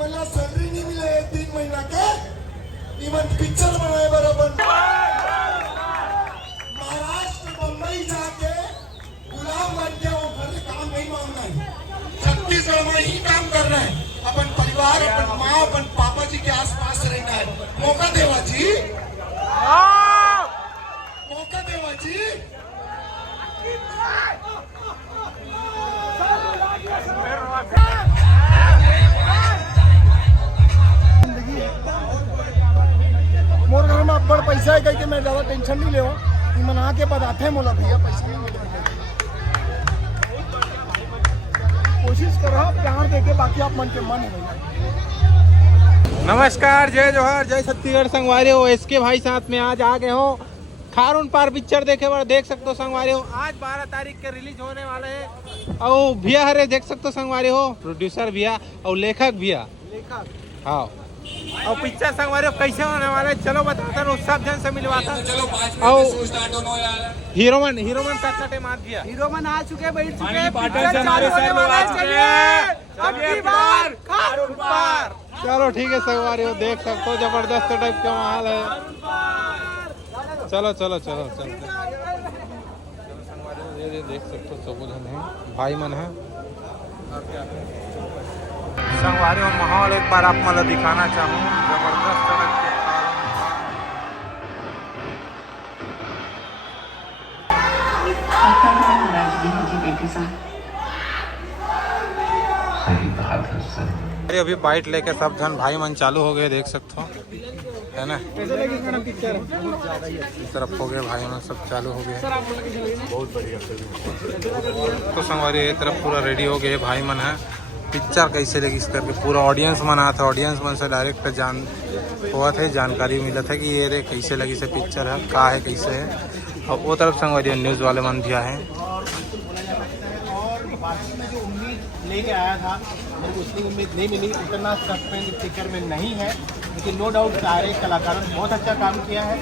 मला सैलरी नहीं मिले 3 महीना के इवन पिक्चर बनाए बराबर महाराष्ट्र बम्बई जाके गुलाम बन के वो घर काम नहीं मांगना है। छत्तीसगढ़ में ही काम कर रहे हैं। अपन परिवार अपन माँ अपन पापा जी के आसपास रहना है। मौका देवाजी मौका देवाजी मोर घर में बड़ पैसा है कहीं मैं ज्यादा टेंशन नहीं ले मना के बाद आते मोला भैया पैसा नहीं मिले कोशिश करो प्यार देके बाकी आप मन के मन है। नमस्कार, जय जोहार, जय छत्तीसगढ़ संगवारी हो। इसके भाई साथ में आज आ गए हो खारून पार पिक्चर देखे बार देख सकते हो संगवारी हो। आज 12 तारीख के रिलीज होने वाले है और भैया हरे देख सकते हो संगवारी हो, प्रोड्यूसर भैया और लेखक भैया हाँ। और पिक्चर संगवारी हो कैसे होने वाले चलो बताता हूँ, सब जन से मिलवाता और हीरोमन का टाइम आ गया। हीरोमन आ चुके बैठ चुके चलो ठीक है संगवारी हो, देख सकते हो जबरदस्त टाइप का माहौल है। चलो चलो चलो चलते ये देख सकते हो सब जन है भाई मन है संगवारी हो। माहौल एक बार आप मतलब दिखाना चाहूँ जबरदस्त तरह के अभी बाइट लेके सब जन भाई मन चालू हो गए देख सकते हो है ना। इस तरफ हो गए भाई मन सब चालू हो गए बहुत बढ़िया। तो संगवारी ये तरफ पूरा रेडी हो गए भाई मन है। पिक्चर कैसे लगी इस करके पूरा ऑडियंस मन आता, ऑडियंस मन से डायरेक्ट जान हुआ थे जानकारी मिला था कि ये रे कैसे लगी से पिक्चर है का है कैसे है। और वो तरफ संगवारी न्यूज़ वाले मन भी आए लेके आया था मेरे को उतनी उम्मीद नहीं मिली, उतना सस्पेंस पिक्चर में नहीं है, लेकिन नो डाउट सारे कलाकारों ने बहुत अच्छा काम किया है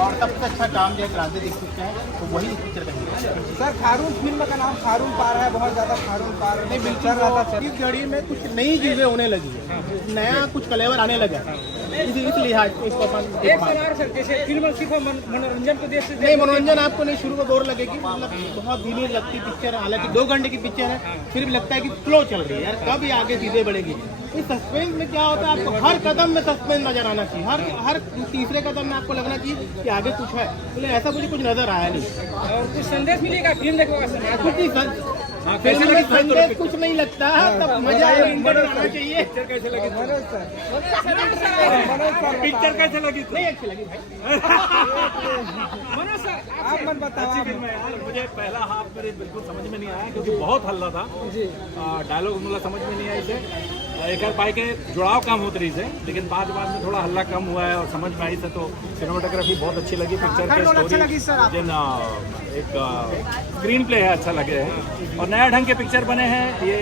और सबसे अच्छा काम जो है क्रांति दीक्षित का है तो वही इस पिक्चर का है। सर खारून फिल्म का नाम खारून पार है, बहुत ज़्यादा खारून पार नहीं मिल चल रहा था। इस घड़ी में कुछ नई चीज़ें होने लगी है, नया कुछ कलेवर आने लगा इस लिहाज इसको अपन जैसे फिल्म सिर्फ मनोरंजन को देख नहीं, मनोरंजन आपको नहीं शुरू में बोर लगेगी, मतलब बहुत धीमी लगती पिक्चर, हालांकि 2 घंटे की पिक्चर है फिर भी लगता है कि फ्लो चल रही है यार कब ये आगे चीजें बढ़ेगी। इस सस्पेंस में क्या होता है आपको हर कदम में सस्पेंस नजर आना चाहिए, हर तीसरे कदम में आपको लगना चाहिए कि आगे कुछ है, लेकिन ऐसा मुझे कुछ नजर आया नहीं। और कुछ संदेश मिलेगा फिल्म देखने फिल्म में संदेश कुछ नहीं लगता तब मजा आना चाहिए। पिक्चर कैसे लगी नहीं अच्छी लगी भाई मनोज सर आप मन बताओ। अच्छी फिल्म है यार, मुझे पहला हाफ मेरे बिल्कुल समझ में नहीं आया क्योंकि बहुत हल्ला था, डायलॉग मुझे समझ में नहीं आया इसे एक पाई के जुड़ाव कम होते रही से, लेकिन बाद में थोड़ा हल्ला कम हुआ है और समझ में आई से तो सिनेमाटोग्राफी बहुत अच्छी लगी, पिक्चर की स्टोरी एक स्क्रीन प्ले है अच्छा लगे है और नया ढंग के पिक्चर बने हैं। ये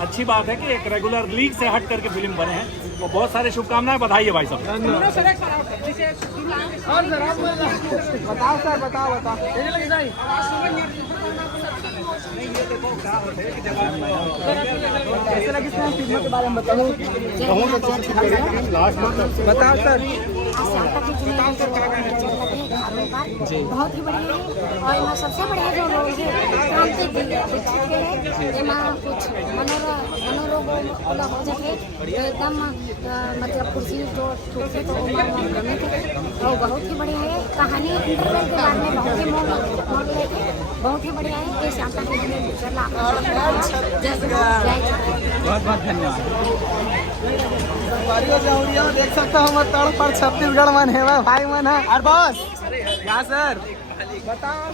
अच्छी बात है कि एक रेगुलर लीग से हट करके फिल्म बने हैं तो बहुत सारे शुभकामनाएं, बधाई है भाई साहब। बताओ सर बताओ कैसे लगी फिल्म के बारे में बताओ बताओ सर। बहुत ही बढ़िया है और यहाँ सबसे बढ़िया जो लोग क्रांति दीक्षित के कुछ मनोरोग हो जाते एकदम मतलब कुर्सी जो टूटे तो बने थे और बहुत ही बढ़िया है कहानी इंटरवल के बाद में बहुत ही मोड़ लेके बहुत ही बढ़िया है। ये शांता के बहुत बहुत धन्यवाद। देख सकते हो हम तड़ पर छत्तीसगढ़ मन है भाई मन है और बॉस क्या सर बताओ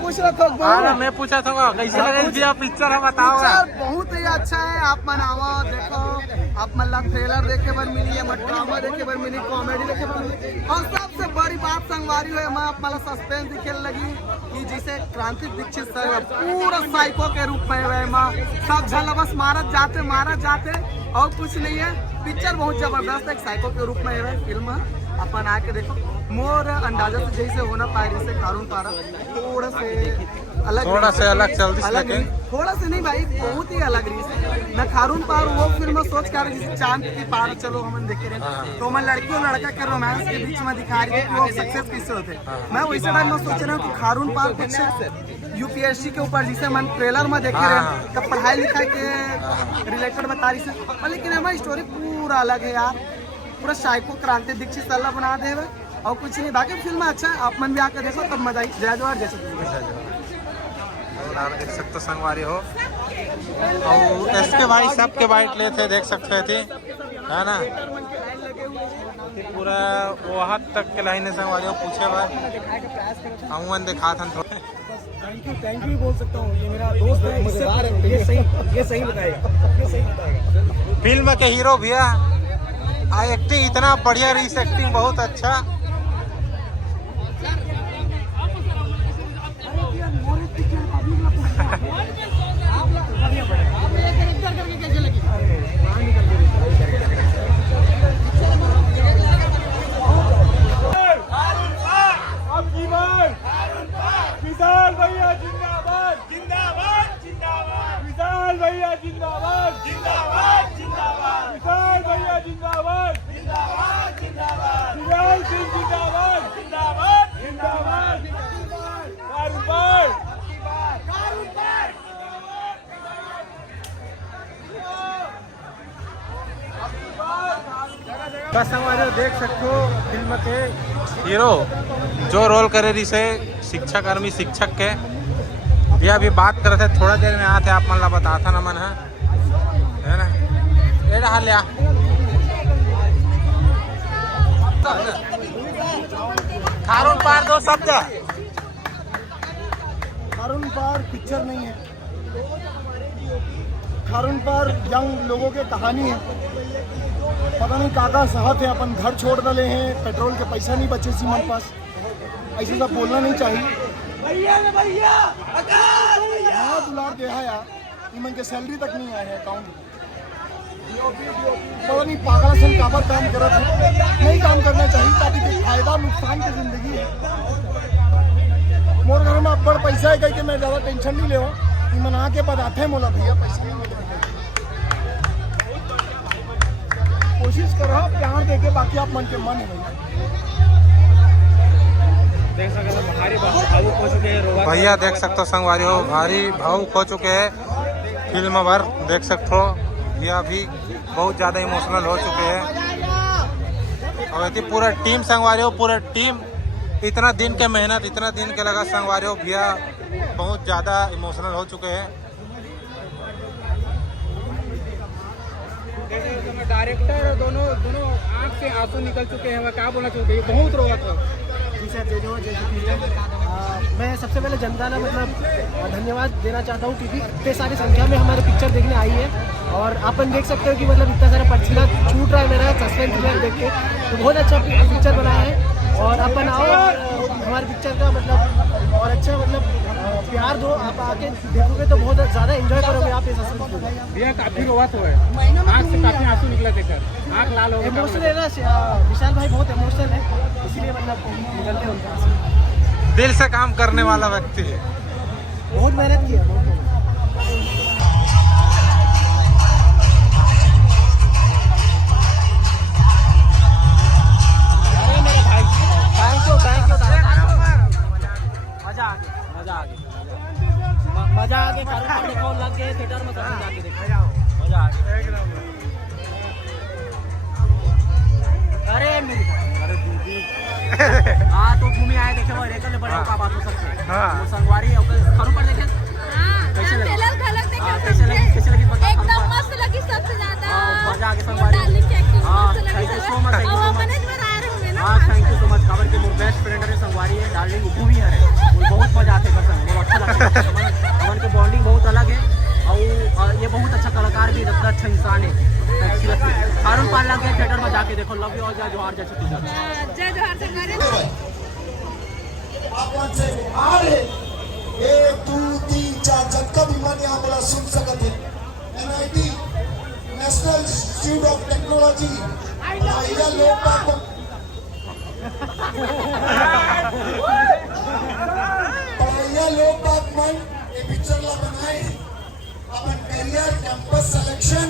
पूछ रखो। मैं पूछा था कैसे लगा पिक्चर है बताओ। बहुत ही अच्छा है, आप मनावा देखो आप मतलब ट्रेलर देखे बर मिली है, ड्रामा देखे बर मिली, कॉमेडी देखे बर मिली और सबसे बड़ी बात संगवारी है मैं मतलब सस्पेंस दिखे लगी कि जिसे क्रांति दीक्षित सर पूरा साइको के रूप में है माँ सब झल बस मारत जाते और कुछ नहीं है। पिक्चर बहुत जबरदस्त एक साइको के रूप में है फिल्म, अपन आके देखो। मोर अंदाजा से जैसे होना पाए जैसे कारून पारा थोड़ा से अलग थोड़ा रीस से है। अलग चल दी अलग लेकिन रीस, थोड़ा से नहीं भाई, बहुत ही अलग रीस है। मैं खारून पार वो फिल्म सोच कर जिसे चांद की पार चलो हम देखे रहे, तो मैं लड़की और लड़का के रोमांस के बीच में दिखा रही है कि वो सक्सेस कैसे होते। मैं वैसे टाइम में सोच रहा हूँ कि खारून पार कुछ यूपीएससी के ऊपर जिसे मन ट्रेलर में देखे रहे तब पढ़ाई लिखाई के रिलेटेड बता रही से, लेकिन हमारी स्टोरी पूरा अलग है यार, पूरा साइको क्रांति दीक्षित सल्ला बना दे हुए और कुछ नहीं। बाकी फिल्म अच्छा है, आप मन भी आकर देखो तब मजा आई। जय जवाहर जय छत्रपति। देख सकते संगवारी हो और इसके भाई सबके बाइट लेते देख सकते थे, है ना, पूरा वो हद तक के लाइन संगवारी हो पूछे भाई हम दिखा था थोड़ा। थैंक यू बोल सकता हूँ, ये मेरा दोस्त है, ये सही बताएगा। फिल्म के हीरो भैया एक्टिंग इतना बढ़िया रही, एक्टिंग बहुत अच्छा। विशाल भैया जिंदाबाद जिंदाबाद जिंदाबाद, विशाल भैया जिंदाबाद जिंदाबाद जिंदाबाद, विशाल भैया जिंदाबाद जिंदाबाद जिंदाबाद, विशाल सिंह जिंदाबाद जिंदाबाद जिंदाबाद, कारूबार बस हमारे देख सकते हो फिल्म के हीरो जो रोल करे रही से शिक्षक आर्मी शिक्षक के, ये अभी बात कर रहे थे थोड़ा देर में आते आप मन ला बता था ना मन है ना, ये रहा लिया खारून पार दो शब्द। खारून पार पिक्चर नहीं है, खारून पार यंग लोगों की कहानी है। पता नहीं काका साहब है, अपन घर छोड़ डाले हैं, पेट्रोल के पैसा नहीं बचे सी मन पास, ऐसे सब बोलना नहीं चाहिए। हाँ दुलार दे है यार, इमन के सैलरी तक नहीं आए हैं अकाउंट। पता नहीं पागल सन काबर काम कर रहा था, नहीं काम करना चाहिए ताकि फायदा नुकसान की जिंदगी है। मोर घर में अब बड़ पैसा है कहीं मैं ज़्यादा टेंशन नहीं ले, इमन आके बताते हैं मोला भैया पैसा नहीं मिले। कोशिश करो प्यार देके, बाकी आप मन के मन है भैया देख सकते हो संगवारी हो भारी भावुक हो चुके हैं फिल्म भर, देख सकते हो भैया भी बहुत ज़्यादा इमोशनल हो चुके हैं। और यदि पूरा टीम संगवारी हो, पूरा टीम इतना दिन के मेहनत इतना दिन के लगा संगवारी हो भैया बहुत ज़्यादा इमोशनल हो चुके हैं। डायरेक्टर दोनों आंख से आंसू निकल चुके हैं, क्या बोलना चाहिए, बहुत रोआ था। जी सर, मैं सबसे पहले जनता ना मतलब धन्यवाद देना चाहता हूँ क्योंकि इतने सारी संख्या में हमारे पिक्चर देखने आई है और अपन देख सकते हो कि मतलब इतना सारा पसीना छूट रहा है मेरा सस्पेंस में देख के, तो बहुत अच्छा पिक्चर बनाया है। और अपन आओ हमारे पिक्चर का मतलब और अच्छा मतलब प्यार दो, आप आके देखोगे तो बहुत ज़्यादा एंजॉय करोगे आप इस सस्पेंस को। भैया काफी रोआ तो है, आँख से काफी आंसू निकला देखकर, आँख लाल हो गया। इमोशनल है ना, विशाल भाई बहुत इमोशनल है, इसीलिए मतलब निकलते हैं उनके आंसू। दिल से काम करने वाला व्यक्ति है, बहुत मेहनत की है। मजा आ गया कौन लग गए थिएटर में कहीं जाके देखो, मजा आ गया। अरे दीदी हाँ तो घूमे आए देखे वो रेकल में बड़ा का बात हो सकता है। हाँ संगवारी खरों पर देखे कैसे लगी एकदम मस्त लगी, सबसे ज्यादा मजा आ गया संगवारी। थैंक यू सो मच, हाँ थैंक यू सो मच। खबर के मोर बेस्ट फ्रेंड है संगवारी है, डार्लिंग उठू भी है, बहुत मजा आते कसम, बहुत अच्छा लगता है। हमारे की बॉन्डिंग बहुत अलग है और ये बहुत अच्छा कलाकार भी इतना अच्छा इंसान है। खारून पार लग गया थिएटर में जाके देखो, लव यू और जय जोहार जय छत्तीसगढ़। जय जोहार सरकार। एक दो तीन चार झटका भी मन यहाँ बोला सुन सकते हैं। NIT National Institute of Technology पढ़ाइया लोग बात विमल हे पिक्चरला बनाए अपन करियर कैंपस सिलेक्शन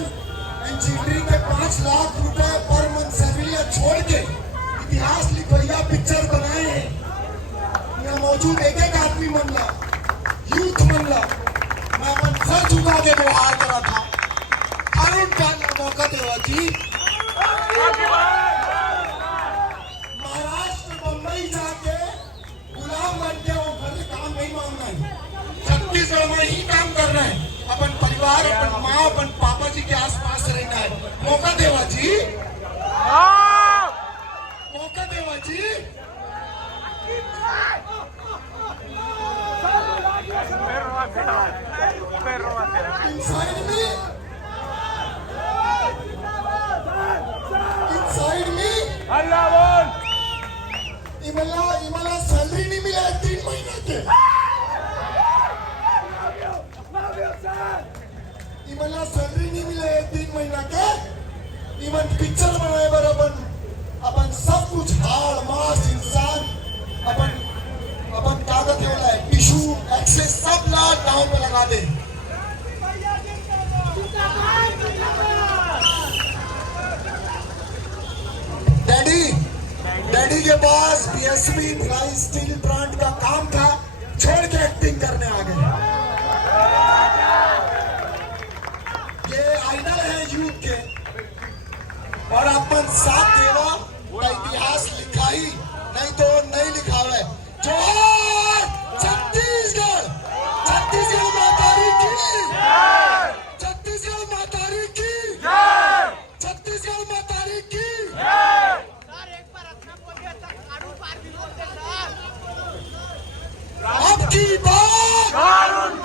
इंजीनियरिंग के 5 लाख रुपए पर मंथ सैलरी छोड़ के इतिहास लिखोया पिक्चर बनाए हैं। यहाँ मौजूद एक एक आदमी मनला यूथ मनला मैं अपन सर झुका के व्यवहार करा था खारून पार का मौका देवा जी। महाराष्ट्र बम्बई जाके गुलाम बन के वो घर काम नहीं मांगना है, छत्तीसगढ़ में ही काम करना है। अपन परिवार अपन माँ अपन पापा जी के आसपास रहना है। मौका देवा जी, मौका देवा जी। Inside me, अल्लाह बोल इमला सैलरी नहीं मिला 3 महीने के। इमला सैलरी नहीं मिला 3 महीना के। इमन पिक्चर बनाए बराबर अपन सब कुछ हाड़ मास इंसान अपन कागज वाला है टिश्यू एक्सेस सब ला दांव पे लगा दे। डैडी के पास बीएसपी भिलाई स्टील प्लांट का काम था, छोड़ के एक्टिंग करने आ गए। ये आइडल है यूथ के और अपन साथ देवा का इतिहास लिखा ही नहीं तो नहीं लिखावे। जोहार छत्तीसगढ़, छत्तीसगढ़ मातारी की, छत्तीसगढ़ मातारी की, छत्तीसगढ़ मातारी की। अब की बात